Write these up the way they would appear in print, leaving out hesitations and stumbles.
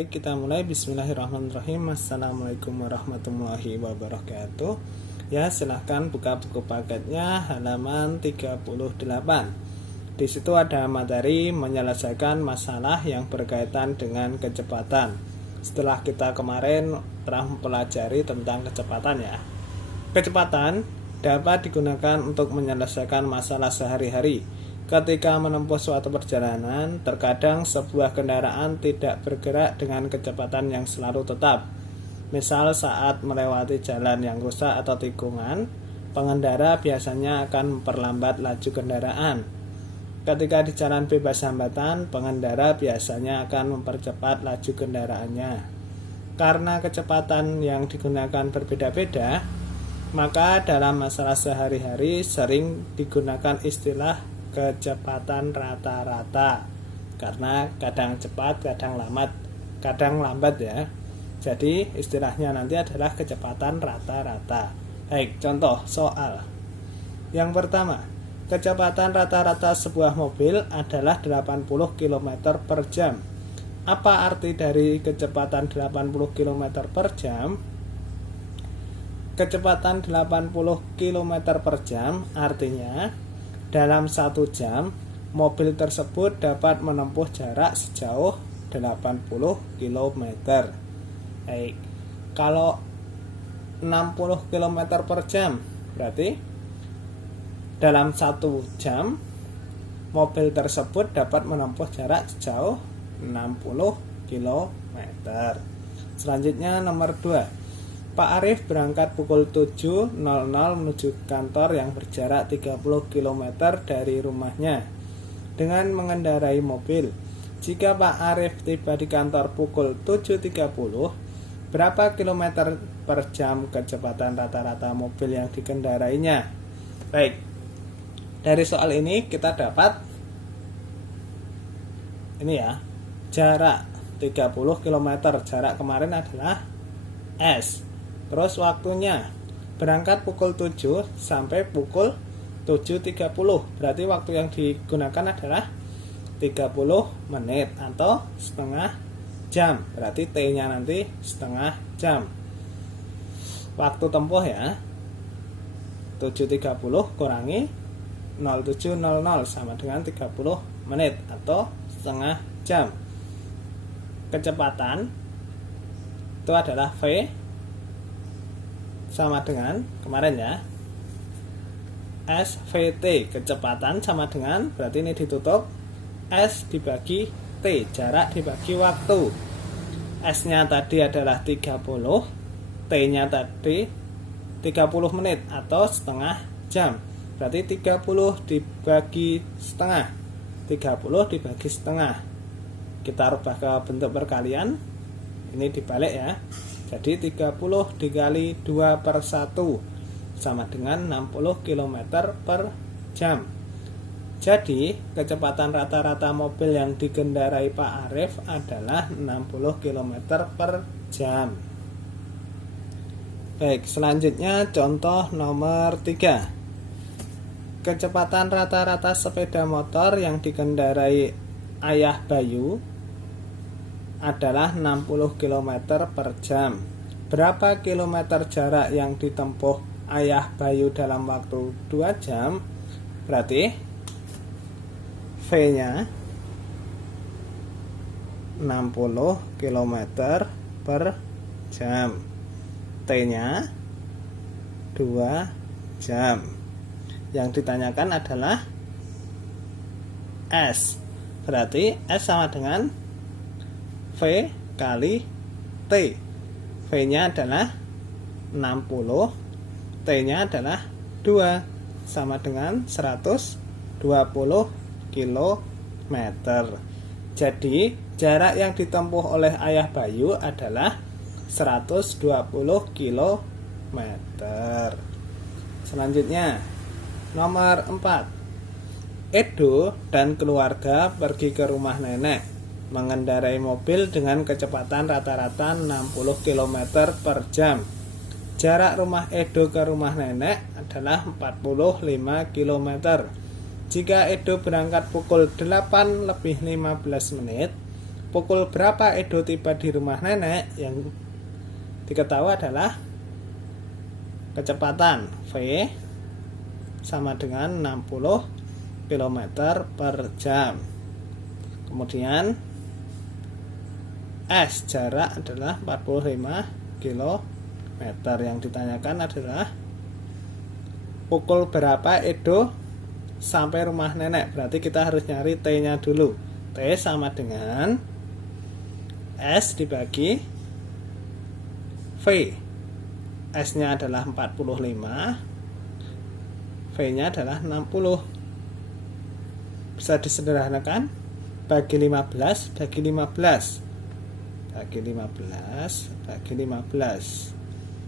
Baik, kita mulai. Bismillahirrahmanirrahim. Assalamualaikum warahmatullahi wabarakatuh. Ya, silahkan buka buku paketnya halaman 38. Di situ ada materi menyelesaikan masalah yang berkaitan dengan kecepatan. Setelah kita kemarin telah mempelajari tentang kecepatan ya. Kecepatan dapat digunakan untuk menyelesaikan masalah sehari-hari. Ketika menempuh suatu perjalanan, terkadang sebuah kendaraan tidak bergerak dengan kecepatan yang selalu tetap. Misal saat melewati jalan yang rusak atau tikungan, pengendara biasanya akan memperlambat laju kendaraan. Ketika di jalan bebas hambatan, pengendara biasanya akan mempercepat laju kendaraannya. Karena kecepatan yang digunakan berbeda-beda, maka dalam masalah sehari-hari sering digunakan istilah kecepatan rata-rata, karena kadang cepat, kadang lambat ya. Jadi istilahnya nanti adalah kecepatan rata-rata. Baik, contoh soal. Yang pertama, kecepatan rata-rata sebuah mobil adalah 80 km per jam. Apa arti dari kecepatan 80 km per jam? Kecepatan 80 km per jam artinya dalam 1 jam, mobil tersebut dapat menempuh jarak sejauh 80 km. Baik, kalau 60 km per jam, berarti dalam 1 jam, mobil tersebut dapat menempuh jarak sejauh 60 km. Selanjutnya nomor 2. Pak Arif berangkat pukul 7.00 menuju kantor yang berjarak 30 km dari rumahnya dengan mengendarai mobil. Jika Pak Arif tiba di kantor pukul 7.30, berapa kilometer per jam kecepatan rata-rata mobil yang dikendarainya? Baik, dari soal ini kita dapat ini ya, jarak 30 km, jarak kemarin adalah S. Terus waktunya berangkat pukul 7 sampai pukul 7.30. Berarti waktu yang digunakan adalah 30 menit atau setengah jam. Berarti T-nya nanti setengah jam. Waktu tempuh ya, 7.30 kurangi 07.00 sama dengan 30 menit atau setengah jam. Kecepatan itu adalah V sama dengan kemarin ya, SVT, kecepatan sama dengan, berarti ini ditutup, S dibagi T, jarak dibagi waktu. S nya tadi adalah 30, T nya tadi 30 menit atau setengah jam. Berarti 30 dibagi setengah, 30 dibagi setengah. Kita rubah ke bentuk perkalian, ini dibalik ya. Jadi 30 dikali 2/1 sama dengan 60 km per jam. Jadi kecepatan rata-rata mobil yang dikendarai Pak Arif adalah 60 km per jam. Baik, selanjutnya contoh nomor 3. Kecepatan rata-rata sepeda motor yang dikendarai Ayah Bayu adalah 60 km per jam. Berapa kilometer jarak yang ditempuh Ayah Bayu dalam waktu 2 jam? Berarti V-nya 60 km per jam. T-nya 2 jam. Yang ditanyakan adalah S. Berarti S sama dengan V kali T. V-nya adalah 60, T-nya adalah 2, sama dengan 120 km. Jadi jarak yang ditempuh oleh Ayah Bayu adalah 120 km. Selanjutnya nomor 4. Edo dan keluarga pergi ke rumah nenek mengendarai mobil dengan kecepatan rata-rata 60 km per jam. Jarak rumah Edo ke rumah nenek adalah 45 km. Jika Edo berangkat pukul 8:15, pukul berapa Edo tiba di rumah nenek, yang diketahui adalah kecepatan V sama dengan 60 km per jam. Kemudian S, jarak adalah 45 km. Yang ditanyakan adalah pukul berapa Edo sampai rumah nenek. Berarti kita harus nyari T-nya dulu. T sama dengan S dibagi V. S-nya adalah 45, V-nya adalah 60. Bisa disederhanakan, bagi 15 bagi 15 bagi 15 bagi 15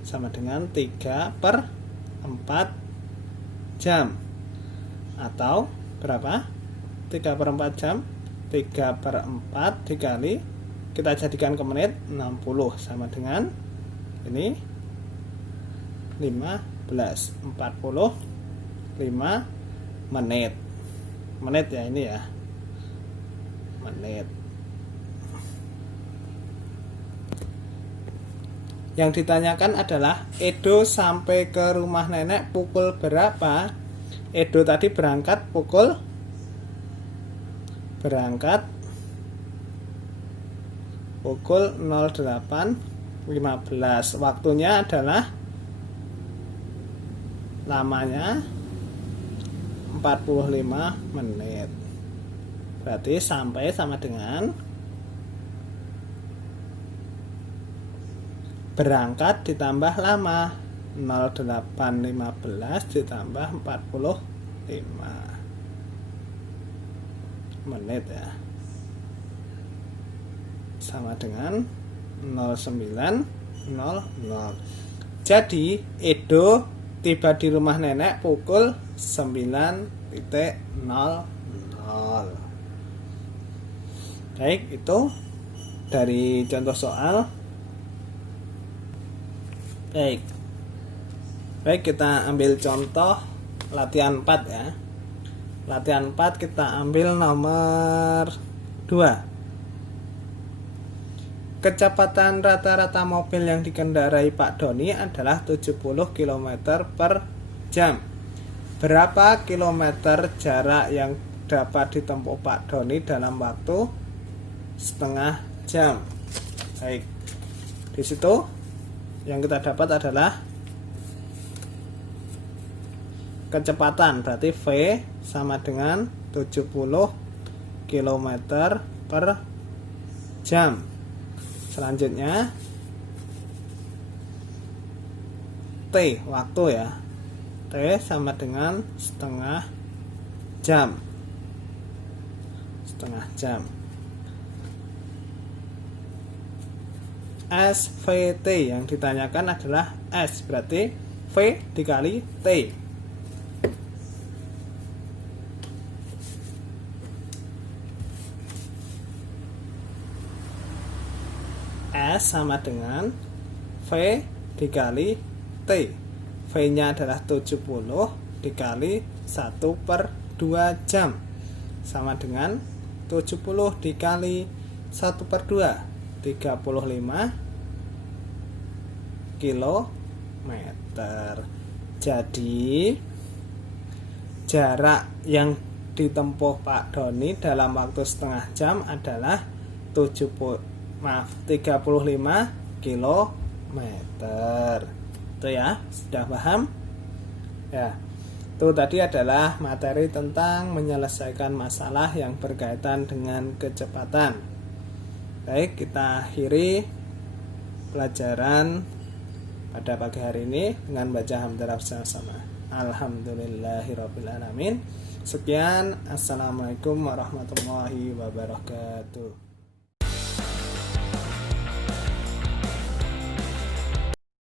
sama dengan 3/4 jam. Atau berapa? 3/4 jam, 3/4 dikali, kita jadikan ke menit, 60 sama dengan ini 15, 45 menit. Menit ya, ini ya, menit. Yang ditanyakan adalah Edo sampai ke rumah nenek pukul berapa. Edo tadi berangkat pukul 08.15. Waktunya adalah, lamanya 45 menit. Berarti sampai sama dengan berangkat ditambah lama, 08.15 ditambah 45 menit ya, sama dengan 09.00. Jadi Edo tiba di rumah nenek pukul 9.00. Baik, itu dari contoh soal. Baik, kita ambil contoh latihan 4 ya. Latihan 4 kita ambil nomor 2. Kecepatan rata-rata mobil yang dikendarai Pak Doni adalah 70 km per jam. Berapa kilometer jarak yang dapat ditempuh Pak Doni dalam waktu setengah jam? Baik, di situ yang kita dapat adalah kecepatan, berarti V sama dengan 70 km per jam. Selanjutnya T, waktu ya. T sama dengan setengah jam. Setengah jam. SVT, yang ditanyakan adalah S, berarti V dikali T. S sama dengan V dikali T. V nya adalah 70 dikali 1/2 jam, sama dengan 70 dikali 1/2, 35 kilometer. Jadi jarak yang ditempuh Pak Doni dalam waktu setengah jam adalah 35 kilometer. Itu ya, sudah paham? Ya, itu tadi adalah materi tentang menyelesaikan masalah yang berkaitan dengan kecepatan. Baik, kita akhiri pelajaran pada pagi hari ini dengan baca hamdalah bersama-sama. Alhamdulillahirrabbilalamin. Sekian, assalamualaikum warahmatullahi wabarakatuh.